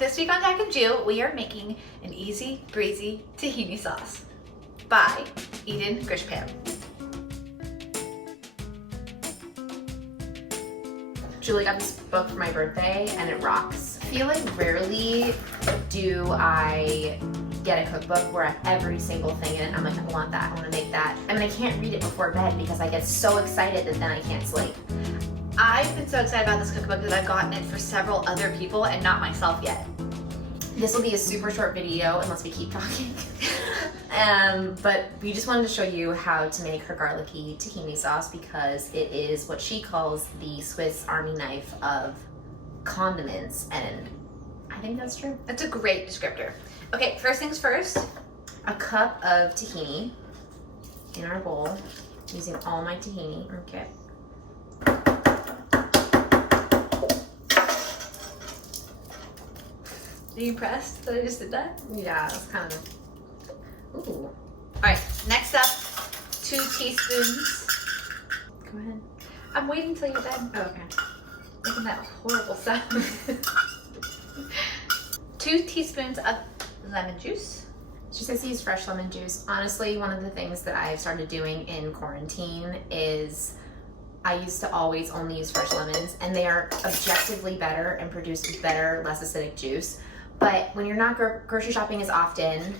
This week on Jack and Jill, we are making an easy, breezy tahini sauce by Eden Grinshpan. Julie got this book for my birthday and it rocks. I feel like rarely do I get a cookbook where every single thing in it, I'm like, I want that, I want to make that. I mean, I can't read it before bed because I get so excited that then I can't sleep. I've been so excited about this cookbook that I've gotten it for several other people and not myself yet. This will be a super short video unless we keep talking. But we just wanted to show you how to make her garlicky tahini sauce because it is what she calls the Swiss Army knife of condiments, and I think that's true. That's a great descriptor. Okay, first things first. A cup of tahini in our bowl, using all my tahini. Okay. Are you impressed that I just did that? Yeah, it's kind of, ooh. All right, next up, 2 teaspoons. Go ahead. I'm waiting until you're done. Oh, okay. Making that horrible sound. 2 teaspoons of lemon juice. She says to use fresh lemon juice. Honestly, one of the things that I've started doing in quarantine is I used to always only use fresh lemons, and they are objectively better and produce better, less acidic juice. But when you're not grocery shopping as often,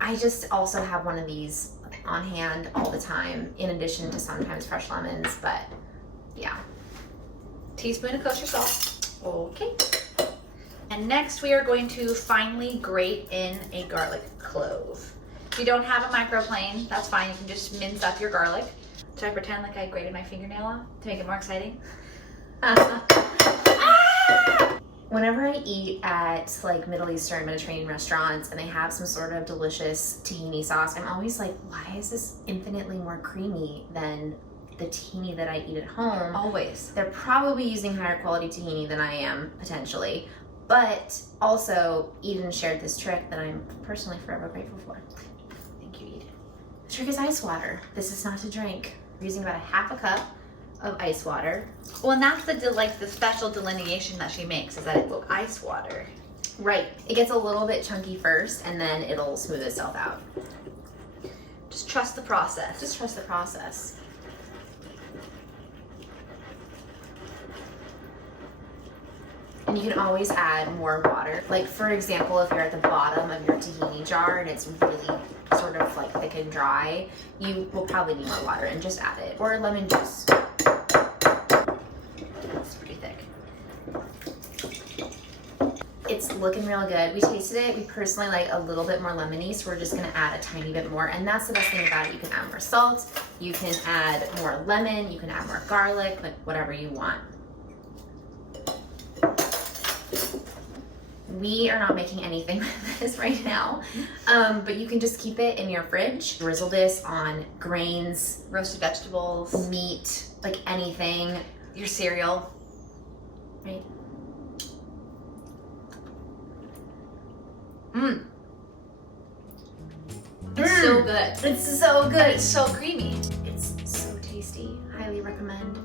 I just also have one of these on hand all the time, in addition to sometimes fresh lemons, but yeah. Teaspoon of kosher salt. Okay. And next we are going to finely grate in a garlic clove. If you don't have a microplane, that's fine. You can just mince up your garlic. Should I pretend like I grated my fingernail off to make it more exciting? Whenever I eat at like Middle Eastern, Mediterranean restaurants and they have some sort of delicious tahini sauce, I'm always like, why is this infinitely more creamy than the tahini that I eat at home? Always. They're probably using higher quality tahini than I am, potentially. But also, Eden shared this trick that I'm personally forever grateful for. Thank you, Eden. The trick is ice water. This is not to drink. We're using about a half a cup of ice water. Well, and that's the special delineation that she makes, is that it's ice water. Right. It gets a little bit chunky first, and then it'll smooth itself out. Just trust the process. Just trust the process. And you can always add more water. Like, for example, if you're at the bottom of your tahini jar and it's really sort of like thick and dry, you will probably need more water, and just add it. Or lemon juice. It's pretty thick. It's looking real good. We tasted it. We personally like a little bit more lemony, so we're just gonna add a tiny bit more. And that's the best thing about it. You can add more salt, you can add more lemon, you can add more garlic, like whatever you want. We are not making anything with this right now, but you can just keep it in your fridge. Drizzle this on grains, Roasted vegetables, meat, like anything. your cereal. Right? It's so good. It's so good. And it's so creamy. It's so tasty. Highly recommend.